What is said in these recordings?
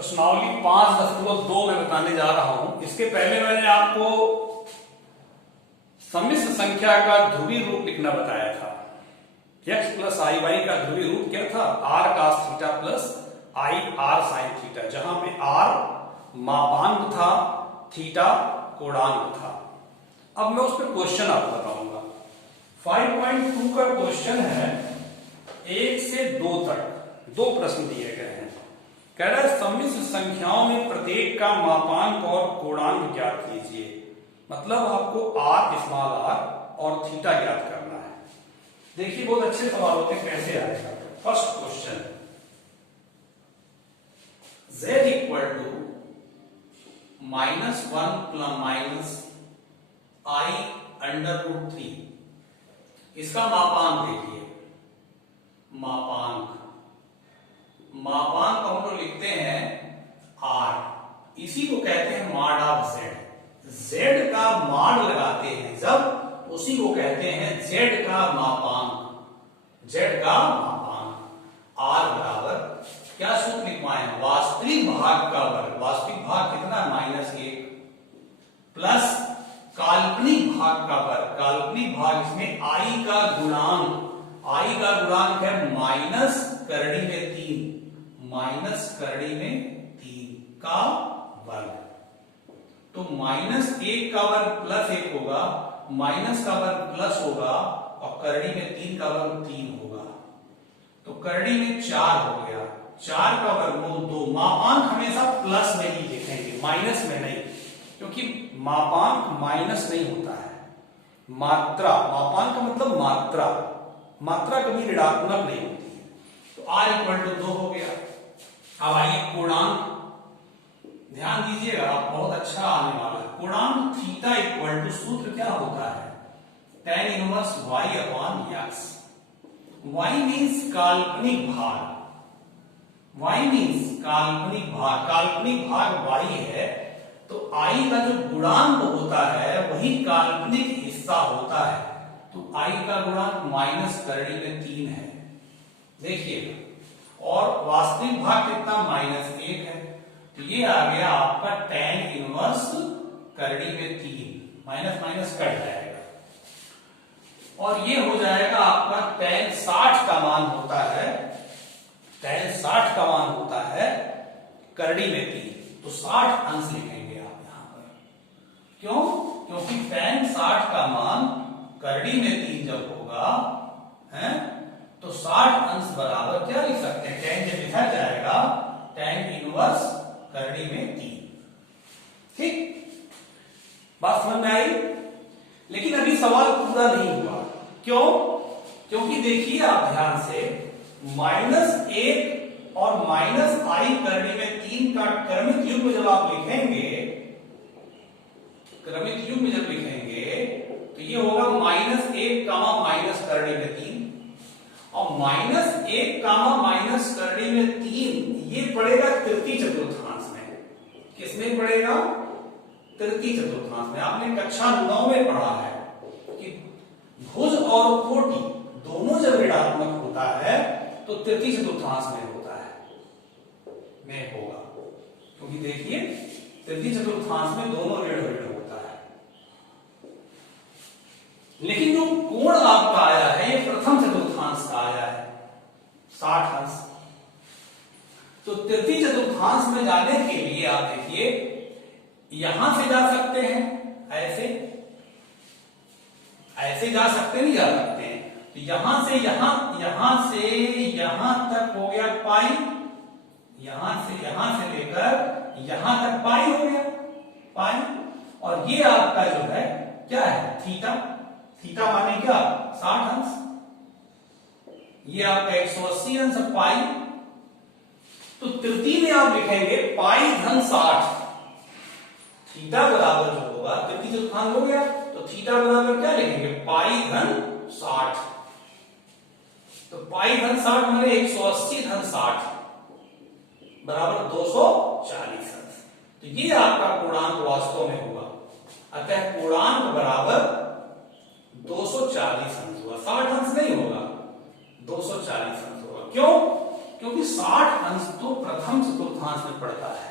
प्रश्नावली 5.2 में बताने जा रहा हूं। इसके पहले मैंने आपको सम्मिश्र संख्या का ध्रुवीय रूप लिखना बताया था। x प्लस आई वाई का ध्रुवीय रूप क्या था? r cos theta plus i r sin theta, जहां पे r मापांक था, थीटा कोणांक था। अब मैं उस पर क्वेश्चन आपको बताऊंगा। 5.2 का क्वेश्चन है 1 से 2 तक 2 प्रश्न दिए गए हैं। कह रहा है सम्मिश्र संख्याओं में प्रत्येक का मापांक और कोणांक ज्ञात कीजिए। मतलब आपको r स्मॉल r और थीटा ज्ञात करना है। देखिए बहुत अच्छे सवाल होते हैं, कैसे आएगा। First question, z equal to -1 plus minus i under root 3। इसका मापांक देखिए, मापांक हम लोग लिखते हैं r, इसी को कहते हैं मॉड ऑफ z। z का मॉड लगाते हैं जब, उसी को कहते हैं z का मापांक। z का मापांक r बराबर क्या सूत्र लिखवाए? वास्तविक भाग का वर्ग। वास्तविक भाग कितना? -1 प्लस काल्पनिक भाग का वर्ग। काल्पनिक भाग इसमें i का गुणांक, i का गुणांक है माइनस करड़ी में 3, माइनस करड़ी में 3 का वर्ग। तो -1 का वर्ग प्लस 1 होगा, माइनस का वर्ग प्लस होगा, और करड़ी में 3 का वर्ग 3 होगा। तो करड़ी में 4 हो गया, 4 का वर्गमूल 2। मापांक हमेशा प्लस में ही लिखेंगे, माइनस में नहीं, क्योंकि मापांक माइनस नहीं होता है। मात्रा, मापांक का मतलब मात्रा, मात्रा कभी ऋणात्मक नहीं होती है। तो r इक्वल टू 2 हो गया। अब आइए पूर्णांक, ध्यान दीजिएगा, बहुत अच्छा आने वाला है। पूर्णांक थीटा इक्वल टू, सूत्र क्या होता है? tan inverse y upon x। y means काल्पनिक भाग, y मीन्स काल्पनिक भाग, काल्पनिक भाग y है, तो i का जो गुणांक होता है वही काल्पनिक हिस्सा होता है। तो i का गुणांक माइनस करड़ी में 3 है, देखिएगा। और वास्तविक भाग कितना? -1 है। तो ये आ गया आपका tan इनवर्स करड़ी में 3, माइनस माइनस कट जाएगा, और ये हो जाएगा आपका tan 60 का मान होता है, tan 60 का मान होता है करड़ी में 3। तो 60 अंश लिखेंगे आप यहां पर। क्यों? क्योंकि tan 60 का मान करड़ी में 3 जब होगा है, तो 60 अंश बराबर क्या लिख सकते हैं? tan जब लिखा जाएगा tan इनवर्स करड़ी में 3। ठीक, बात समझ में आई? लेकिन अभी सवाल पूरा नहीं हुआ। क्यों? क्योंकि देखिए आप ध्यान से, -1 और -i करड़ी में 3 का क्रमिक युग्म जब आप लिखेंगे, क्रमिक युग्म जब लिखेंगे तो ये होगा -1 कामा माइनस करड़ी में 3, और -1 कामा माइनस करड़ी में 3 ये पड़ेगा तृतीय चतुर्थांश में। किसमें पड़ेगा? तृतीय चतुर्थांश में। आपने कक्षा 9 में पढ़ा है कि भुज और कोटि दोनों जब ऋणात्मक होता है तो तृतीय चतुर्थांश में होता है, में होगा। क्योंकि देखिए तृतीय चतुर्थांश में दोनों ऋण होता है। लेकिन जो कोण आपका आया है ये प्रथम चतुर्थांश का आया है, 60 अंश। तो तृतीय चतुर्थांश में जाने के लिए आप देखिए, यहां से जा सकते हैं, ऐसे ऐसे जा सकते नहीं जा सकते हैं। तो यहां से यहां, यहां से यहां तक हो गया पाई, यहां से लेकर यहां तक पाई हो गया, पाई। और ये आपका जो है क्या है? थीटा। थीटा माने क्या? 60 अंश। ये आपका 180 अंश पाई। तो तृतीय में आप लिखेंगे पाई धन 60। थीटा बराबर जो होगा, तृतीय चतुर्थांश हो गया, तो थीटा बराबर क्या लिखेंगे? पाई धन 60। तो पाई धन 60 माने 180 धन 60 बराबर 240 अंश। तो ये आपका पूर्णांक वास्तव में होगा। अतः पूर्णांक बराबर 240 अंश हुआ, 60 अंश नहीं होगा, 240 अंश होगा। क्यों? क्योंकि 60 अंश तो प्रथम चतुर्थांश में पड़ता है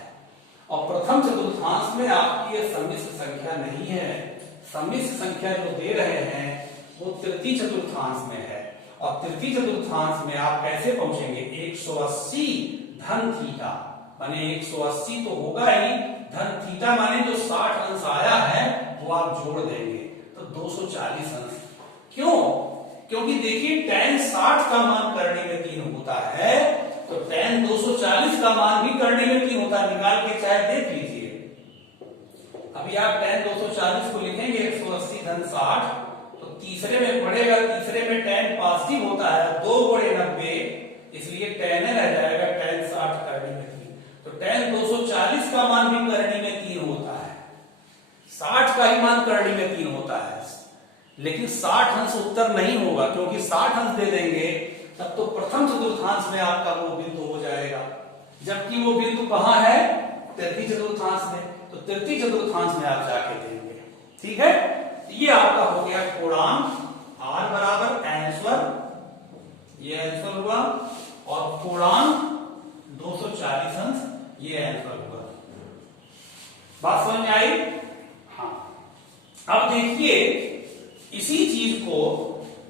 और प्रथम चतुर्थांश में आपकी ये सम्मिश्र संख्या नहीं है। सम्मिश्र संख्या जो दे रहे हैं वो तृतीय चतुर्थांश में है और तृतीय चतुर्थांश में आप कैसे पहुंचेंगे? 180 धन थीटा माने 180 तो होगा ही, धन थीटा माने जो 60 अंश आया है वो आप जोड़ देंगे तो 240 अंश। क्यों? क्योंकि देखिए tan 60 का मान करने में 3 होता है तो tan 240 का मान भी करने में 3 होता है। निकाल के चाहे देख लीजिए। अभी आप tan 240 को लिखेंगे 180 धन 60 तो तीसरे में पड़ेगा, तीसरे में tan पॉजिटिव होता है 2 गुणे 90 इसलिए tan रह जाएगा tan 60 करने में 3 तो tan 240 का मान भी करने में 3 होता है, 60 का ही मान करने में 3 होता है। लेकिन 60 अंश उत्तर नहीं होगा क्योंकि 60 अंश दे देंगे तब तो प्रथम चतुर्थांश में आपका वो बिंदु हो जाएगा, जबकि वो बिंदु कहां है? तृतीय चतुर्थांश में। तो तृतीय चतुर्थांश में आप जाके देंगे। ठीक है, ये आपका हो गया पूर्णांक r बराबर आंसर, ये आंसर हुआ और पूर्णांक 240 अंश ये आंसर हुआ। बात समझ में आई? हाँ। अब देखिए इसी चीज को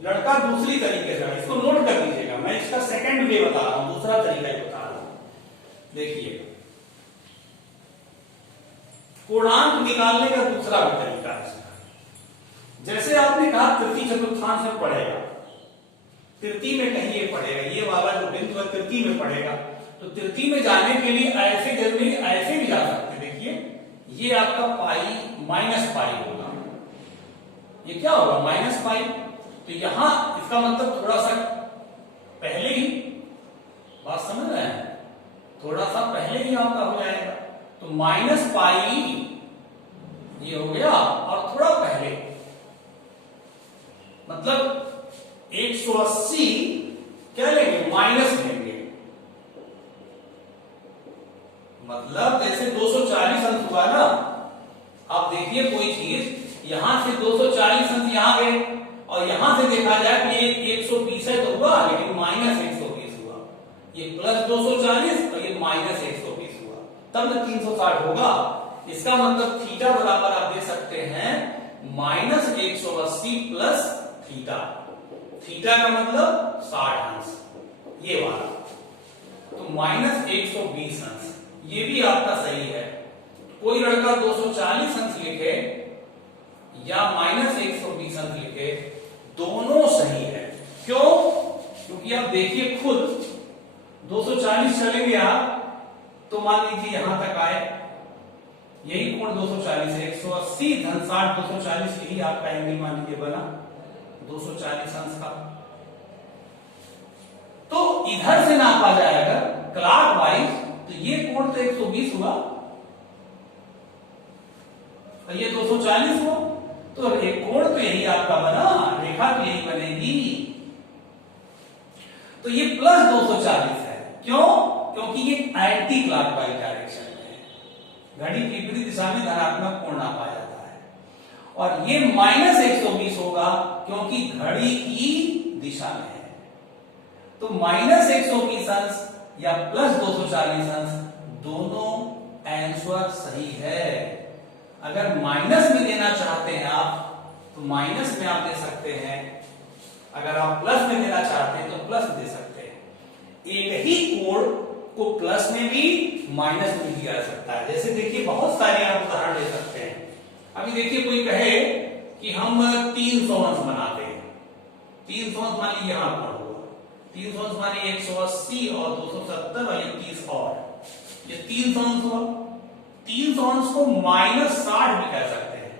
लड़का दूसरी तरीके से, इसको नोट कर लीजिएगा, मैं इसका सेकंड वे बता रहा हूं, दूसरा तरीका ही बता रहा हूं। देखिए पूर्णांक निकालने का दूसरा भी तरीका है इसका। जैसे आपने कहा तृतीय चतुर्थांश में पड़ेगा, तृतीय में कहीं ये पड़ेगा, ये वाला जो बिंदु है तृतीय में पड़ेगा तो तृतीय में जाने के लिए ऐसे जरूरी ऐसे भी जा सकते। देखिए ये आपका पाई माइनस पाई होगा, ये क्या होगा? Minus pi. तो यहां इसका मतलब थोड़ा सा पहले ही, बात समझ रहे हैं, थोड़ा सा पहले ही आपका हो जाएगा तो माइनस पाई ये हो गया और थोड़ा पहले मतलब 180 क्या लेंगे? माइनस लेंगे। मतलब जैसे 240 अंश हुआ ना, आप देखिए कोई चीज यहां से 240 अंश यहां गए और यहां से देखा जाए कि ये 120 है तो हुआ, लेकिन माइनस 120 हुआ, ये प्लस 240 और ये माइनस 120 हुआ, तब ना 360 होगा। इसका मतलब थीटा बराबर आप दे सकते हैं माइनस 180 प्लस थीटा। थीटा का मतलब 60 अंश, ये वाला, तो माइनस 120 अंश, ये भी आपका सही है। कोई लड़का 240 अंश लिखे या माइनस 120 अंश लिखे, दोनों सही है। क्यों? क्योंकि आप देखिए खुद 240 चलेंगे आप तो मान लीजिए यहां तक आए, यही कोण 240 है, 180 धन 60 240 यही आपका एंगल मान लीजिए बना 240 अंश का। तो इधर से नापा जाएगा क्लॉक वाइज तो ये कोण तो 120 हुआ और ये 240 हुआ, तो एक कोण तो यही आपका बना, रेखा तो यही बनेगी। तो ये प्लस 240 है। क्यों? क्योंकि ये एंटी क्लॉकवाइज डायरेक्शन में है, घड़ी की विपरीत दिशा में धनात्मक कोण नापा जाता है। और ये माइनस 120 होगा क्योंकि घड़ी की दिशा में है। तो माइनस 120 अंश या प्लस 240 अंश दोनों आंसर सही है। अगर माइनस में देना चाहते हैं आप तो माइनस में आप दे सकते हैं, अगर आप प्लस में देना चाहते हैं तो प्लस दे सकते हैं। एक ही कोण को प्लस में भी माइनस में भी दिया जा सकता है। जैसे देखिए बहुत सारे आप उदाहरण ले सकते हैं। अभी देखिए कोई कहे कि हम 300 अंश बनाते हैं, 300 अंश मान लीजिए यहां पर होगा 300 अंश मानिए 180 और 270 और ये 30 और ये 300 अंश हुआ। 300 अंश को माइनस 60 भी कह सकते हैं,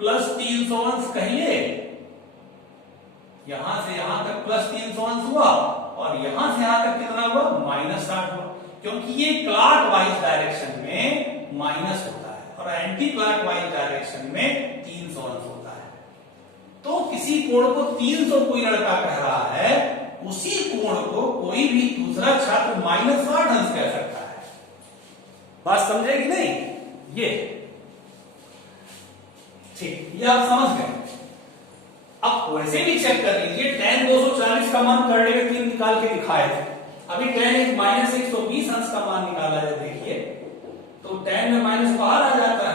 प्लस 300 अंश कहिए, यहां से यहां तक प्लस 300 अंश हुआ और यहां से यहां तक कितना हुआ? माइनस 60 हुआ, क्योंकि ये क्लॉक वाइज डायरेक्शन में माइनस होता है और एंटी क्लॉक वाइज डायरेक्शन में 300 अंश होता है। तो किसी कोण को 300 कोई लड़का कह रहा है, उसी कोण को कोई भी दूसरा छात्र माइनस 60 अंश कह सकता है। बात समझेगी नहीं? ये ठीक, ये आप समझ गए। आप वैसे भी चेक कर लीजिए, tan 240 का मान करने में 3 निकाल के दिखाए थे, अभी tan माइनस 120 अंश का मान निकाला है, देखिए तो tan में माइनस बाहर आ जाता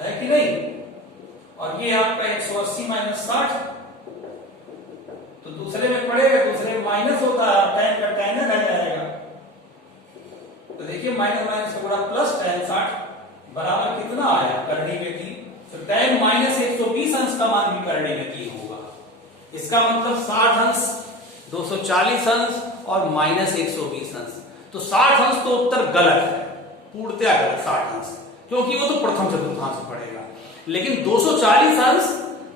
है कि नहीं, और ये आपका 180 माइनस 60, तो दूसरे में पड़ेगा, दूसरे में माइनस होता है, tan का tan रह जाएगा, तो देखिए माइनस माइनस का गुणा प्लस tan 60 बराबर कितना आया, करनी में 3, तो tan माइनस 120 अंश का मान भी करने में 3 होगा, इसका मतलब 60 अंश, 240 अंश और माइनस 120 अंश, तो 60 अंश तो उत्तर गलत है, पूर्णतया गलत 60 अंश, क्योंकि वो तो प्रथम चतुर्थांश पड़ेगा, लेकिन 240 अंश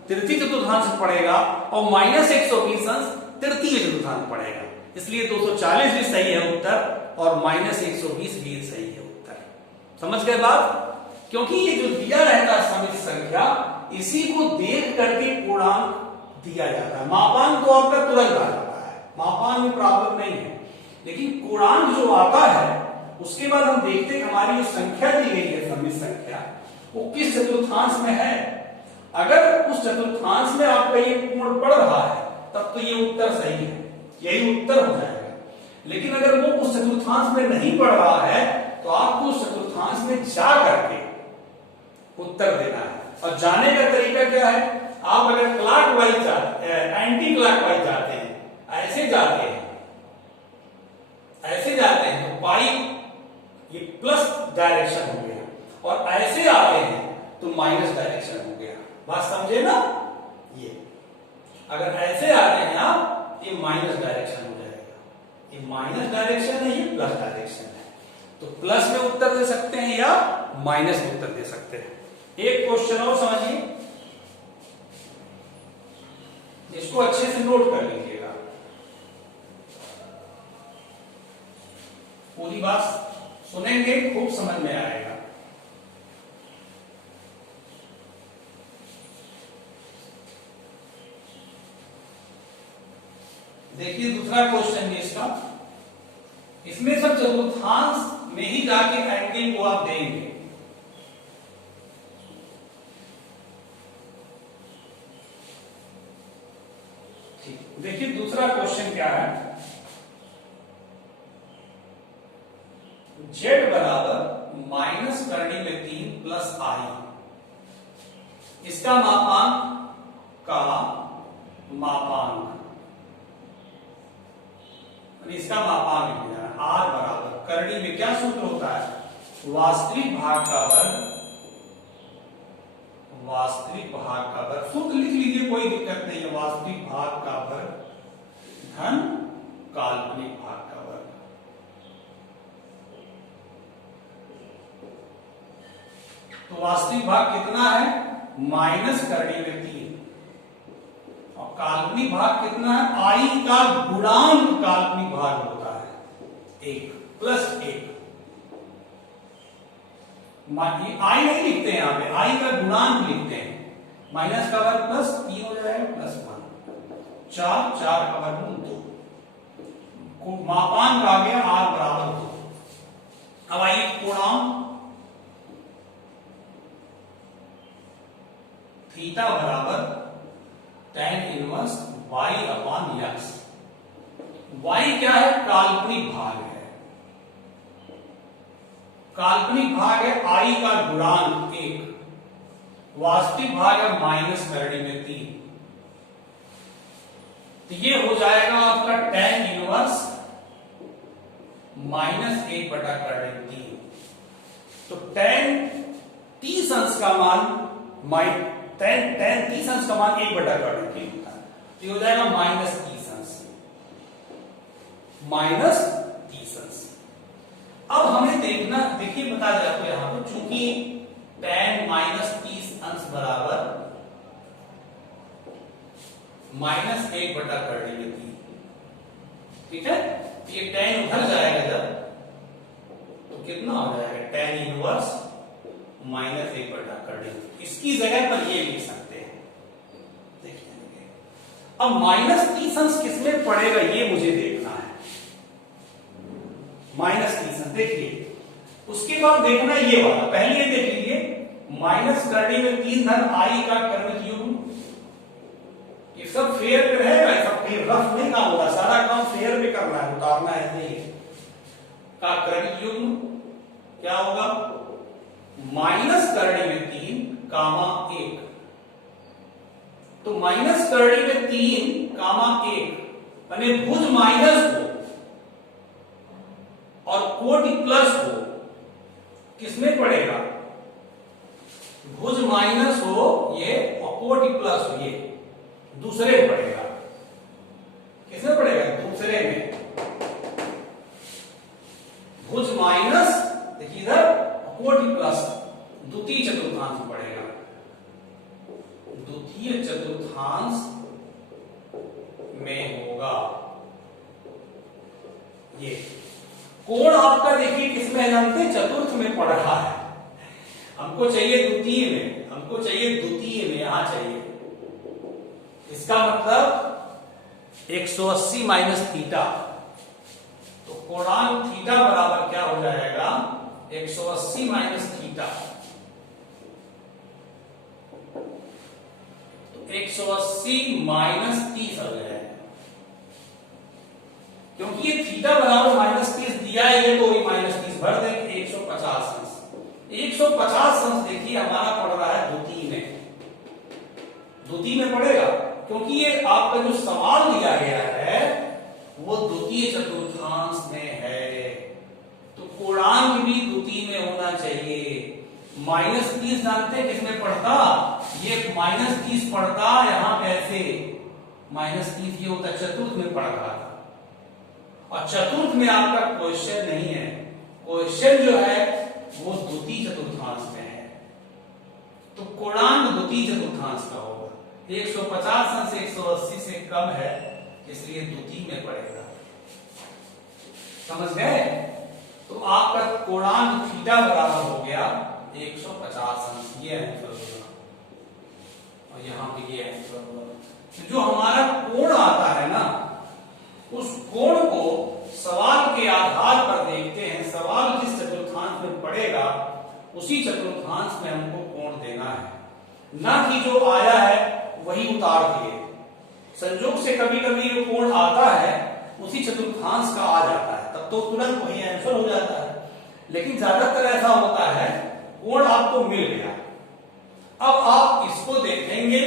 तृतीय चतुर्थांश पड़ेगा और माइनस 120 अंश तृतीय चतुर्थांश पड़ेगा, इसलिए 240 भी सही है उत्तर और माइनस 120 भी सही है उत्तर। समझ गए बात? क्योंकि ये जो दिया रहता है समित संख्या, इसी को देख करके पूर्णांक दिया जाता है, मापांक तो आपका तुरंत आ जाता है, मापांक में प्रॉब्लम नहीं है, लेकिन पूर्णांक जो आता है उसके बाद हम देखते हैं हमारी जो संख्या दी गई है समित संख्या, वो किस चतुर्थांश में है। अगर उस चतुर्थांश में आपका ये पूर्ण पड़ रहा है तब तो ये उत्तर सही है, यही उत्तर हो जाएगा, लेकिन अगर वो उस चतुर्थांश में नहीं पड़ रहा है तो आपको उस चतुर्थांश में जा करके उत्तर देना है, और जाने का तरीका क्या है, आप अगर क्लॉकवाइज जाते हैं, एंटी क्लॉकवाइज जाते हैं, ऐसे जाते हैं, ऐसे जाते हैं तो पाई ये प्लस डायरेक्शन हो गया, और ऐसे आते हैं तो माइनस डायरेक्शन हो गया, बात समझे ना। ये अगर ऐसे आते हैं आप, ये माइनस डायरेक्शन हो जाएगा, ये माइनस डायरेक्शन है, ये प्लस डायरेक्शन है, तो प्लस में उत्तर दे सकते हैं या माइनस में उत्तर दे सकते हैं। एक क्वेश्चन और समझिए, इसको अच्छे से नोट कर लीजिएगा, पूरी बात सुनेंगे खूब समझ में आएगा। देखिए दूसरा क्वेश्चन है इसका, इसमें सब चतुर्थांश में ही जाके एंगल को आप देंगे, देखिए दूसरा क्वेश्चन क्या है, z बराबर माइनस करनी में 3 प्लस आई, इसका मापांक का मापांक, इसका मापांक r बराबर करनी में क्या सूत्र होता है, वास्तविक भाग का वर्ग, वास्तविक भाग का वर्ग, सूत्र लिख लीजिए कोई दिक्कत नहीं है, वास्तविक भाग का वर्ग धन काल्पनिक भाग का वर्ग। तो वास्तविक भाग कितना है, माइनस करनी में 3, और काल्पनिक भाग कितना है, आई का गुणांक काल्पनिक भाग होता है 1 प्लस 1, आई नहीं लिखते हैं यहाँ पे, आई का गुणांक लिखते हैं, माइनस का वर्ग प्लस 3 हो जाएगा प्लस 1, 4 4 का वर्ग 2, मापांक आ गया r बराबर 2। अब आइए पूर्णांक, थीटा बराबर tan इनवर्स y अपान x, y क्या है, काल्पनिक भाग है, काल्पनिक भाग है आई का गुणांक 1, वास्तविक भाग है माइनस करनी में 3, तो ये हो जाएगा आपका tan इनवर्स माइनस 1 बटा करनी 3, तो tan 30 अंश का मान tan 30 अंश का मान 1 बटा करनी 3 होता है, तो हो जाएगा माइनस 30 अंश, माइनस 30 अंश। अब हमें देखना, देखिए बता दिया आपको यहां पर, चूंकि tan माइनस 30 अंश बराबर माइनस 1 बटा करनी में 3, ठीक है, ये tan उधर जाएगा जब, तो कितना हो जाएगा, tan इनवर्स माइनस 1 बटा करनी, इसकी जगह पर ये लिख सकते हैं। देखिए अब माइनस 30 अंश किसमें पड़ेगा ये मुझे देखना है, माइनस 30 अंश देखिए, उसके बाद देखना ये वाला, पहले ये देख लीजिए, माइनस करनी में 3 धन आई का कर्ण क्यूब ये सब फेयर पे रहेगा, ये सब फेयर रफ नहीं काम होगा, सारा काम फेयर पे करना है, उतारना है नहीं का करड़ी युग्म क्या होगा, माइनस करड़ी में 3 कामा 1। तो माइनस करड़ी में 3 कामा 1 यानी भुज माइनस हो और कोटि प्लस हो, किसमें पड़ेगा, भुज माइनस हो ये और कोटि प्लस हो ये दूसरे में पड़ेगा, किसमें पड़ेगा, दूसरे में। भुज माइनस देखिए इधर कोटि प्लस द्वितीय चतुर्थांश में पड़ेगा, द्वितीय चतुर्थांश में होगा ये। कोण आपका देखिए किसमें है जानते हैं, चतुर्थ में पड़ रहा है, हमको चाहिए द्वितीय में, हमको चाहिए द्वितीय में, यहां चाहिए। इसका मतलब 180 माइनस थीटा, तो कोणांक थीटा बराबर क्या हो जाएगा, 180 माइनस थीटा, तो 180 माइनस 30 हो जाएगा, क्योंकि ये थीटा बराबर माइनस 30 दिया है, ये तो माइनस 30 भर देंगे, 150 अंश। 150 अंश देखिए हमारा पड़ रहा है द्वितीय में, द्वितीय में पड़ेगा, क्योंकि ये आपका जो सवाल दिया गया है वो द्वितीय चतुर्थांश में है, तो कोणांक भी द्वितीय में होना चाहिए। माइनस 30 जानते हैं किसमें पड़ता, ये माइनस 30 पड़ता यहां कैसे, माइनस 30 ये होता चतुर्थ में पड़ रहा था, और चतुर्थ में आपका क्वेश्चन नहीं है, क्वेश्चन जो है वो द्वितीय चतुर्थांश में है, तो कोणांक द्वितीय चतुर्थांश का होगा। 150 अंश 180 से कम है, इसलिए द्वितीय में पड़ेगा, समझ गए। तो आपका कोणांक थीटा बराबर हो गया 150 अंश, ये आंसर होगा, और यहां पे ये आंसर होगा। तो जो हमारा कोण आता है ना, उस कोण को सवाल के आधार पर देखते हैं, सवाल जिस चतुर्थांश में पड़ेगा उसी चतुर्थांश में हमको कोण देना है, ना कि जो आया है वही उतार दिए। संयोग से कभी कभी जो कोण आता है उसी चतुर्थांश का आ जाता है, तब तो तुरंत वही आंसर हो जाता है, लेकिन ज्यादातर ऐसा होता है कोण आपको मिल गया, अब आप इसको देखेंगे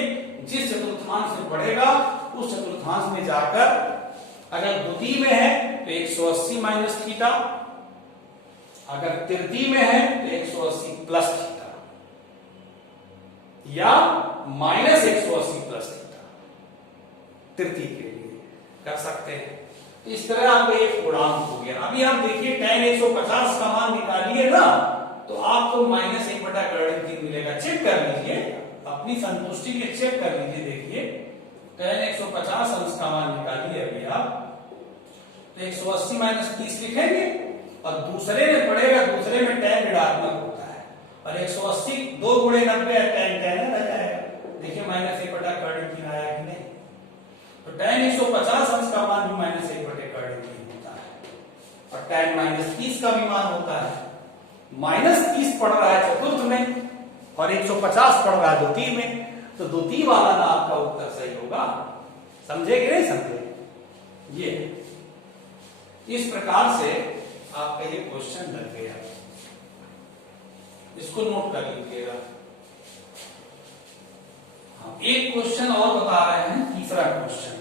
जिस चतुर्थांश में पड़ेगा उस चतुर्थांश में जाकर, अगर द्वितीय में है तो 180 माइनस थीटा, अगर तृतीय में है तो 180 प्लस थीटा, या माइनस 180 प्लस थीटा, तृतीय के लिए कर सकते हैं। तो इस तरह आपका ये पूर्णांक हो गया। अभी आप देखिए tan 150 का मान निकालिए ना, तो आपको माइनस 1/3 मिलेगा, चेक कर लीजिए अपनी संतुष्टि के, चेक कर लीजिए, देखिए tan 150 अंश का मान निकालिए अभी आप, तो 180 माइनस 30 लिखेंगे, और दूसरे में पड़ेगा, दूसरे में tan ऋणात्मक होता है, और 180 2 गुणे 90 tan रह जाएगा, देखिए माइनस 1/3 आया कि नहीं, तो tan 150 अंश का मान भी माइनस 1/3 होता है, और tan माइनस 30 का भी मान होता है। माइनस 30 पड़ रहा है चतुर्थ में और 150 पड़ रहा है द्वितीय में, तो द्वितीय वाला ना आपका उत्तर सही होगा, समझे कि नहीं समझे। ये इस प्रकार से आपका ये क्वेश्चन लग गया, इसको नोट कर लीजिएगा। हाँ, एक क्वेश्चन और बता रहे हैं, तीसरा क्वेश्चन,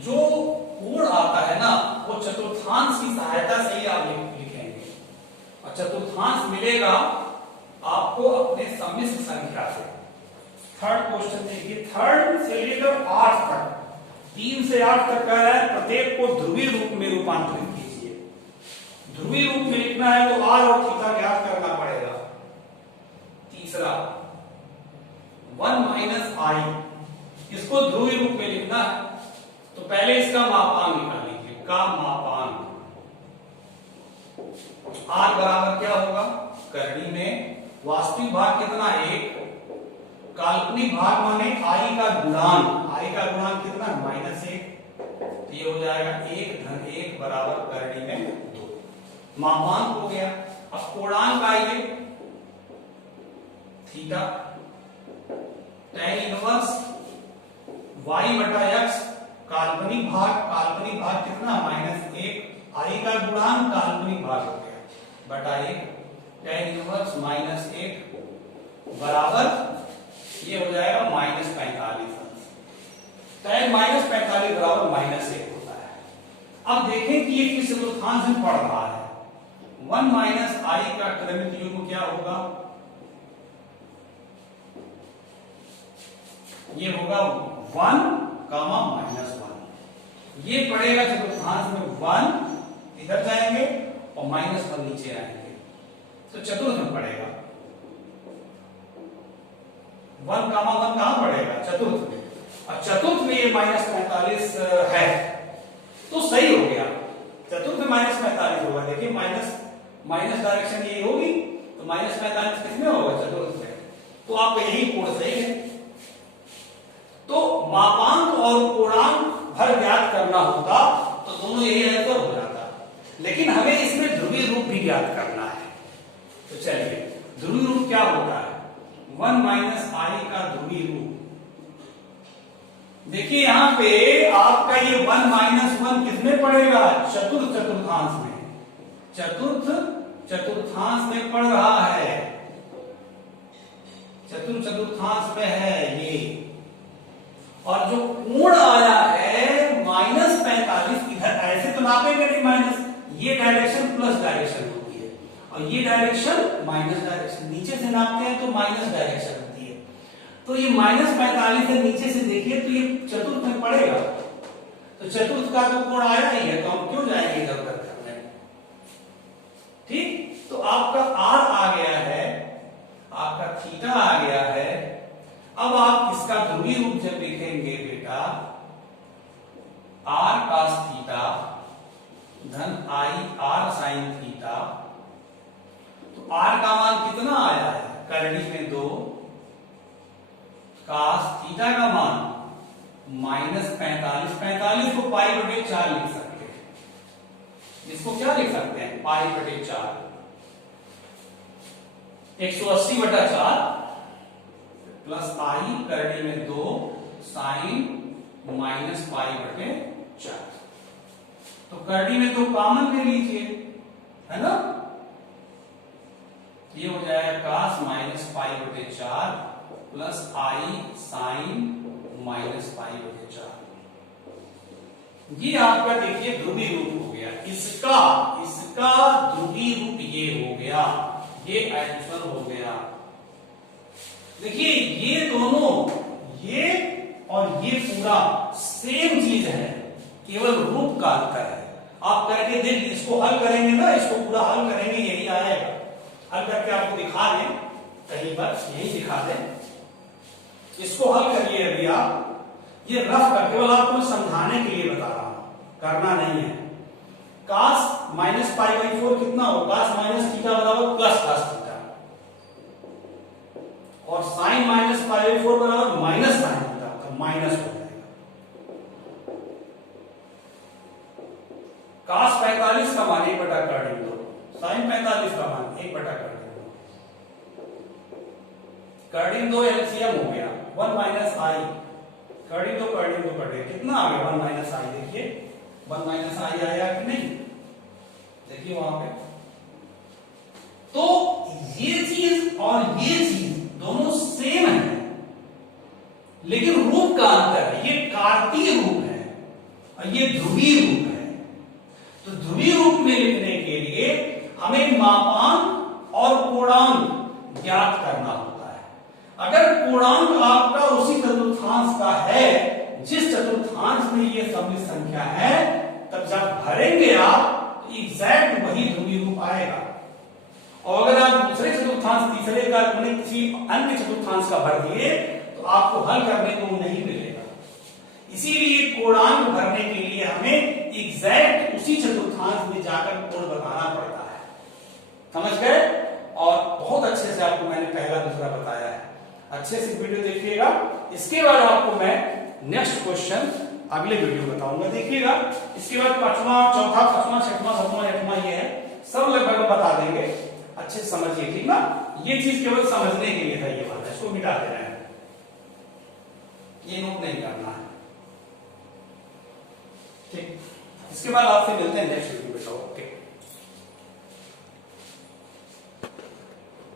जो कोण आता है ना वो चतुर्थांश की सहायता से ही आप लिखेंगे, और चतुर्थांश मिलेगा आपको अपने सम्मिश्र संख्या से। थर्ड क्वेश्चन देखिए, थर्ड से लेकर 8 तक, 3 से 8 तक कह रहा है प्रत्येक को ध्रुवीय रूप में रूपांतरित कीजिए। ध्रुवीय रूप में लिखना है तो r और थीटा ज्ञात करना पड़ेगा। तीसरा 1 माइनस आई, इसको ध्रुवीय रूप में लिखना है, तो पहले इसका मापांक निकाल लीजिए, का मापांक r बराबर क्या होगा, करनी में वास्तविक भाग कितना, 1, काल्पनिक भाग माने i का गुणांक, i का गुणांक कितना, -1, तो ये हो जाएगा 1 - 1 बराबर करनी में 2। मापांक हो गया। अब कोणांक आइए, थीटा, tan इनवर्स y बटा x, काल्पनिक भाग कितना -1, i का गुणांक काल्पनिक भाग हो गया बटा 1, tan इनवर्स -1 बराबर ये हो जाएगा -45 अंश। tan -45 बराबर -1 होता है। अब देखें कि ये किस चतुर्थांश में पड़ रहा है। 1 माइनस आई का क्रमिक युग्म क्या होगा, ये होगा 1, -1। ये पड़ेगा चतुर्थांश में 1 इधर जाएंगे और -1 नीचे आएंगे, तो चतुर्थ में पड़ेगा। 1, 1 कहां पड़ेगा, चतुर्थ में। और चतुर्थ में ये -45 है तो सही हो गया। चतुर्थ में -45 होगा। देखिए माइनस डायरेक्शन ये होगी तो -45 किसमें होगा, चतुर्थ में। तो आपका यही कोण सही है। तो मापांक और कोणांक भर ज्ञात करना होता तो दोनों यही आंसर हो जाता, लेकिन हमें इसमें ध्रुवीय रूप भी ज्ञात करना है। तो चलिए ध्रुवीय रूप क्या होता है, 1 माइनस आई का ध्रुवीय रूप। देखिए यहां पे आपका ये 1 - 1 किसमें पड़ेगा, चतुर्थांश में। चतुर्थांश में पड़ रहा है, चतुर्थांश में है ये। और जो कोण आया है -45, इधर ऐसे तो नापेंगे नहीं माइनस, ये डायरेक्शन प्लस डायरेक्शन होती है और ये डायरेक्शन माइनस डायरेक्शन। नीचे से नापते हैं तो माइनस डायरेक्शन होती है। तो ये -45 है, नीचे से देखिए तो ये चतुर्थ में पड़ेगा। तो चतुर्थ का तो कोण आया ही है, तो हम क्यों जाएंगे इधर उधर करने। ठीक, तो आपका r आ गया है, आपका थीटा आ गया है। अब आप इसका ध्रुवीय रूप जब लिखेंगे बेटा, r cos थीटा धन i r sin थीटा, तो r का मान कितना आया है, करड़ी में 2, cos थीटा का मान -45 को π/4 लिख सकते हैं। इसको क्या लिख सकते हैं, π/4, 180/4 प्लस आई करड़ी में 2 साइन -π/4। तो करड़ी में 2 कॉमन ले लीजिए, है ना। ये हो जाएगा cos -π/4 प्लस आई साइन -π/4। ये आपका देखिए ध्रुवीय रूप हो गया। इसका ध्रुवीय रूप ये हो गया, ये आंसर हो गया। देखिए ये दोनों, ये और ये पूरा सेम चीज है, केवल रूप का अंतर है। आप करके देख, इसको हल करेंगे ना, इसको पूरा हल करेंगे यही आएगा। हल करके आपको दिखा दें कहीं पर, यही दिखा दें। इसको हल करिए अभी आप, ये रफ कर, केवल आपको मैं समझाने के लिए बता रहा हूं, करना नहीं है। cos -π/4 कितना हो, cos -थीटा बराबर प्लस cos थीटा, और sin -π/4 बराबर माइनस sin थीटा, तो माइनस हो जाएगा। cos 45 का मान 1/2, sin 45 का मान 1/2। कर्डिन 2 एलसीएम हो गया, 1 माइनस आई, कर्डिन 2 कटे, कितना आ गया 1 माइनस आई। देखिए 1 माइनस आई आया कि नहीं, देखिए वहां पे। तो ये चीज और ये चीज दोनों सेम है, लेकिन रूप का अंतर है। ये कार्तीय रूप है और ये ध्रुवीय रूप है। तो ध्रुवीय रूप में लिखने के लिए हमें मापांक और कोणांक ज्ञात करना होता है। अगर कोणांक आपका उसी चतुर्थांश का है जिस चतुर्थांश में ये सम्मिलित संख्या है, तब जब भरेंगे आप तो एग्जैक्ट वही ध्रुवीय रूप आएगा। और अगर आप दूसरे चतुर्थांश, तीसरे का, किसी अन्य चतुर्थांश का भर दिए तो आपको हल करने को नहीं मिलेगा। इसीलिए कोणांक भरने के लिए हमें एग्जैक्ट उसी चतुर्थांश में जाकर कोण बताना पड़ता है। समझ गए। और बहुत अच्छे से आपको मैंने पहला दूसरा बताया है, अच्छे से वीडियो देखिएगा। इसके बाद आपको मैं नेक्स्ट क्वेश्चन अगले वीडियो बताऊंगा, देखिएगा। इसके बाद 5वां, चौथा, 5वां, 6वां, 7वां, 8वां ये है, सब लगभग बता देंगे, अच्छे से समझिए, ठीक ना। ये चीज केवल समझने के लिए था, ये वाला इसको मिटा देना है, ये नोट नहीं करना है, ठीक। इसके बाद आपसे मिलते हैं नेक्स्ट वीडियो में, ओके।